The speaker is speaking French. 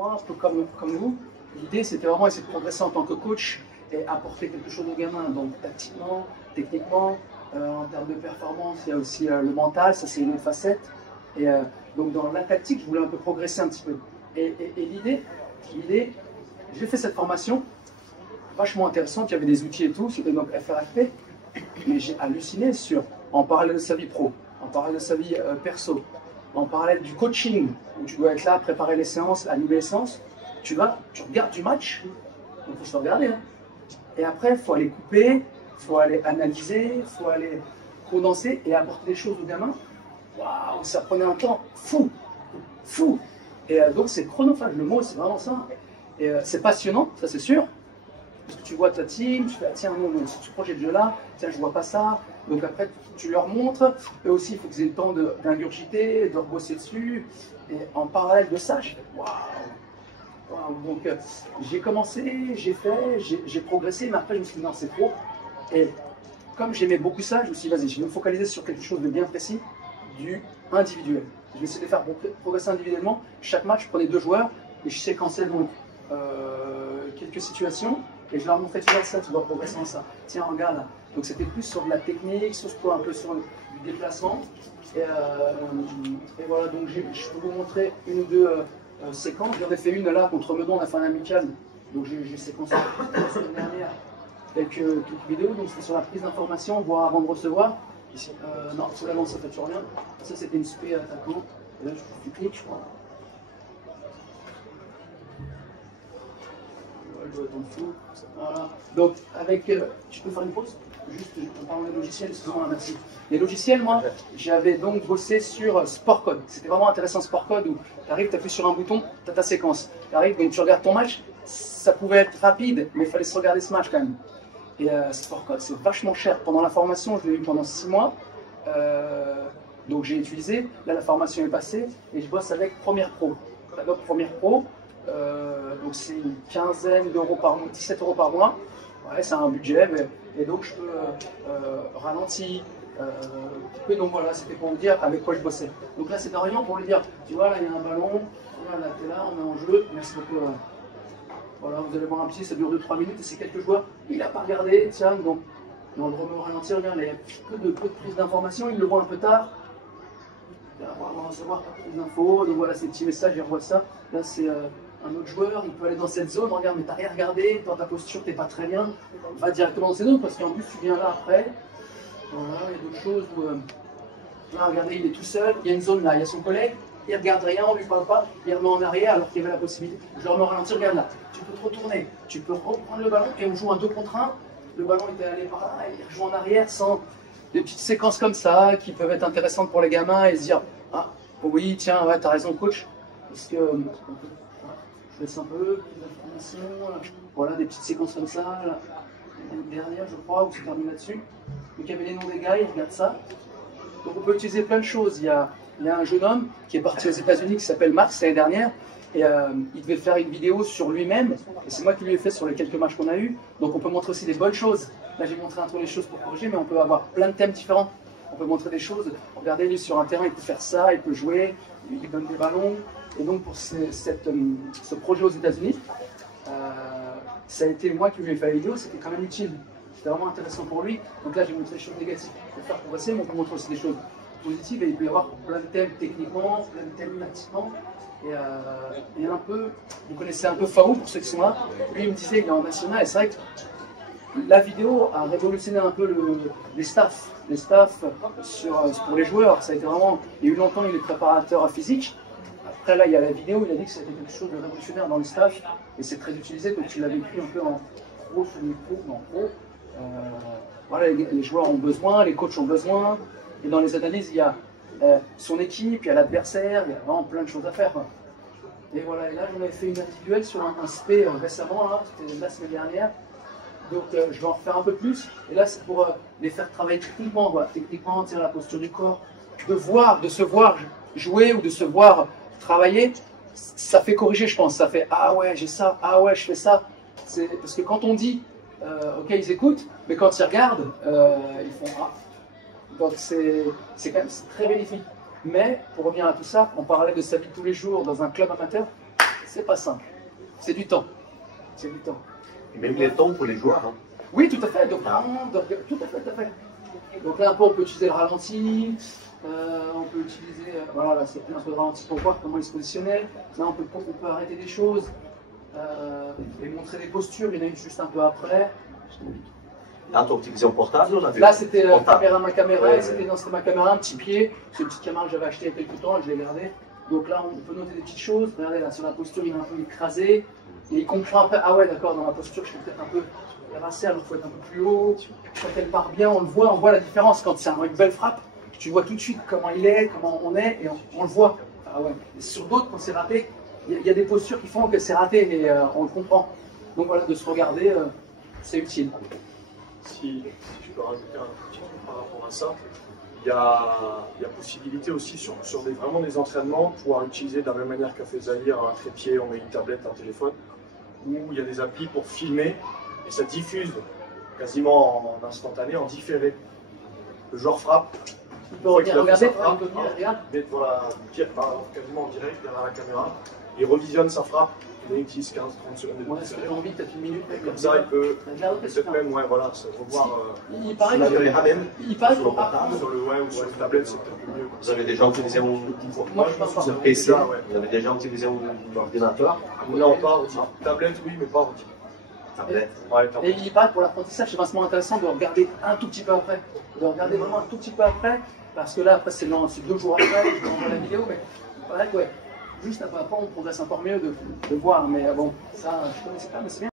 moi, un peu comme vous, l'idée c'était vraiment essayer de progresser en tant que coach et apporter quelque chose aux gamins. Donc tactiquement, techniquement, en termes de performance, il y a aussi le mental, ça c'est une autre facette. Et donc dans la tactique, je voulais un peu progresser un petit peu. Et l'idée, j'ai fait cette formation, vachement intéressante, il y avait des outils et tout, c'était donc FRFP, mais j'ai halluciné sur, en parallèle de sa vie pro, en parallèle de sa vie perso, en parallèle du coaching, où tu dois être là, préparer les séances, animer les séances, tu regardes du match, donc il faut se regarder, hein. Et après, il faut aller couper, il faut aller analyser, il faut aller condenser et apporter des choses aux gamins. Waouh, ça prenait un temps fou, fou. Et donc c'est chronophage, le mot c'est vraiment ça. Et c'est passionnant, ça c'est sûr. Parce que tu vois ta team, tu fais ah, tiens, non, ce projet de jeu-là, tiens, je vois pas ça. Donc après, tu leur montres. Eux aussi, il faut qu'ils aient le temps d'ingurgiter, de rebosser dessus. Et en parallèle de ça, j'ai fait waouh. Wow. Donc j'ai commencé, j'ai fait, j'ai progressé, mais après je me suis dit non, c'est trop. Et comme j'aimais beaucoup ça, je me suis dit vas-y, je vais me focaliser sur quelque chose de bien précis, du individuel. Je vais essayer de faire progresser individuellement. Chaque match, je prenais 2 joueurs et je séquençais donc quelques situations et je leur montrais tu vois ça, tu dois progresser en ça. Tiens, regarde là. Donc c'était plus sur de la technique, sur un peu sur du déplacement. Et voilà, donc je peux vous montrer une ou deux séquences. J'en ai fait une là contre Meudon, on a fait un amical. Donc j'ai séquencé la semaine dernière quelques vidéos. Donc c'était sur la prise d'information, voire avant de recevoir. Non, sous la lance ça fait toujours rien. Ça c'était une spé attaquant. Et là je clique, je crois. Je dois être en dessous. Voilà. Donc avec, tu peux faire une pause? Juste, je parle des logiciels, excusez-moi, merci. Les logiciels, moi, j'avais donc bossé sur Sportcode. C'était vraiment intéressant Sportcode où tu arrives, tu appuies sur un bouton, tu as ta séquence. Tu arrives, donc tu regardes ton match, ça pouvait être rapide, mais il fallait se regarder ce match quand même. Et Sportcode, c'est vachement cher. Pendant la formation, je l'ai eu pendant 6 mois. Donc j'ai utilisé, là la formation est passée, et je bosse avec Premiere Pro. Adobe Premiere Pro, donc c'est une quinzaine d'euros par mois, 17 euros par mois. Ouais, c'est un budget, et donc je peux ralentir. Donc voilà, c'était pour vous dire avec quoi je bossais. Donc là, c'est rien pour lui dire, tu vois, là il y a un ballon, là t'es là, on est en jeu, merci beaucoup. Voilà, vous allez voir un petit, ça dure 2-3 minutes et c'est quelques joueurs. Il n'a pas regardé, tiens, donc on le remet au ralenti, regarde, il y a peu de prise d'information, il le voit un peu tard. Là, on va recevoir pas plus d'infos, donc voilà, ces petits messages, il revoit ça. Là, c'est un autre joueur, il peut aller dans cette zone, regarde, mais t'as rien regardé, dans ta posture, t'es pas très bien. Va directement dans cette zone parce qu'en plus, tu viens là après. Voilà, il y a d'autres choses où. Là, regardez, il est tout seul, il y a une zone là, il y a son collègue. Il regarde rien, on lui parle pas, il remet en arrière alors qu'il y avait la possibilité. Je le remets au ralenti, regarde là, tu peux te retourner, tu peux reprendre le ballon et on joue un 2 contre 1. Le ballon était allé par là, il rejoue en arrière sans des petites séquences comme ça qui peuvent être intéressantes pour les gamins et se dire ah oui, tiens, ouais, t'as raison, coach. Parce que je laisse un peu d'informations, voilà, des petites séquences comme ça. Là. Dernière, je crois, où c'est terminé là-dessus. Donc il y avait les noms des gars, ils regardent ça. Donc on peut utiliser plein de choses. Il y a un jeune homme qui est parti aux États-Unis qui s'appelle Max l'année dernière et il devait faire une vidéo sur lui-même et c'est moi qui lui ai fait sur les quelques matchs qu'on a eu. Donc on peut montrer aussi des bonnes choses. Là j'ai montré un peu les choses pour corriger, mais on peut avoir plein de thèmes différents. On peut montrer des choses. Regardez, lui sur un terrain, il peut faire ça, il peut jouer, il donne des ballons. Et donc pour ce projet aux États-Unis, ça a été moi qui lui ai fait la vidéo, c'était quand même utile. C'était vraiment intéressant pour lui. Donc là j'ai montré des choses négatives pour faire progresser, mais on peut montrer aussi des choses positive et il peut y avoir plein de thèmes techniquement, plein de thèmes tactiquement et un peu, vous connaissez un peu Faou pour ceux qui sont là, lui il me disait il est en national et c'est vrai que la vidéo a révolutionné un peu les staffs pour les joueurs, ça a été vraiment, il y a eu longtemps il est préparateur à physique, après là il y a la vidéo, il a dit que c'était quelque chose de révolutionnaire dans le staff et c'est très utilisé donc il l'a vécu un peu en pro, semi-pro, en pro, voilà les joueurs ont besoin, les coachs ont besoin. Et dans les analyses, il y a son équipe, il y a l'adversaire, il y a vraiment plein de choses à faire. Et voilà, et là j'en avais fait une individuelle sur un SP récemment, c'était la semaine dernière. Donc je vais en refaire un peu plus. Et là c'est pour les faire travailler techniquement, voilà. Techniquement, tiens, la posture du corps. De se voir jouer ou de se voir travailler, ça fait corriger je pense. Ça fait ah ouais j'ai ça, ah ouais je fais ça. Parce que quand on dit ok ils écoutent, mais quand ils regardent, ils font ah. Donc c'est quand même très bénéfique. Mais pour revenir à tout ça, on parlait de sa vie de tous les jours dans un club amateur, c'est pas simple. C'est du temps. C'est du temps. Et même les temps pour les joueurs. Hein. Oui, tout à fait. Donc, tout à fait, tout à fait. Donc là, on peut utiliser le ralenti. On peut utiliser. Voilà, là, c'est un peu de ralenti pour voir comment il se positionnait. Là, on peut arrêter des choses et montrer des postures. Il y en a une juste un peu après. Là, tu as utilisé en portable, on a vu. Là, c'était ma caméra, Ouais, c'était ma caméra, un petit pied. C'est une petite caméra que j'avais achetée il y a quelques temps et je l'ai gardée. Donc là, on peut noter des petites choses. Regardez, là, sur la posture, il est un peu écrasé. Et il comprend après, ah ouais, d'accord, dans ma posture, je suis peut-être un peu terrassé, alors il faut être un peu plus haut. Quand elle part bien, on voit la différence. Quand c'est une belle frappe, tu vois tout de suite comment il est, comment on est, et on le voit. Ah ouais. Et sur d'autres, quand c'est raté, il y a des postures qui font que c'est raté, et on le comprend. Donc voilà, de se regarder, c'est utile. Si je peux rajouter un petit truc par rapport à ça, il y a possibilité aussi sur vraiment des entraînements, pouvoir utiliser de la même manière qu'a fait Zahir un trépied, on met une tablette, un téléphone, où il y a des applis pour filmer et ça diffuse quasiment en instantané, en différé. Le joueur frappe, Il peut regarder, regarde. met quasiment en direct derrière la caméra, il revisionne sa frappe, il a 10, 15, 30 secondes de Ouais, si tu as envie, peut-être une minute. comme ça, il peut peut-être même se revoir Il paraît Vous avez les que. même Il paraît sur le que. portable. sur le web ou sur une tablette, c'est peut-être mieux. Vous avez déjà utilisé un Moi, je pense pas. sur PC, vous avez déjà utilisé un ordinateur, Non, pas ordi. Tablette, oui, mais pas ordi. tablette. Ouais, Et tablette. il paraît que pour l'apprentissage, c'est vachement intéressant de regarder un tout petit peu après. De regarder vraiment un tout petit peu après, parce que là, après, c'est 2 jours après, je vous envoie la vidéo, mais il paraît que, ouais, juste après, on progresse encore mieux de voir. Mais bon, ça, je ne connaissais pas, mais c'est bien.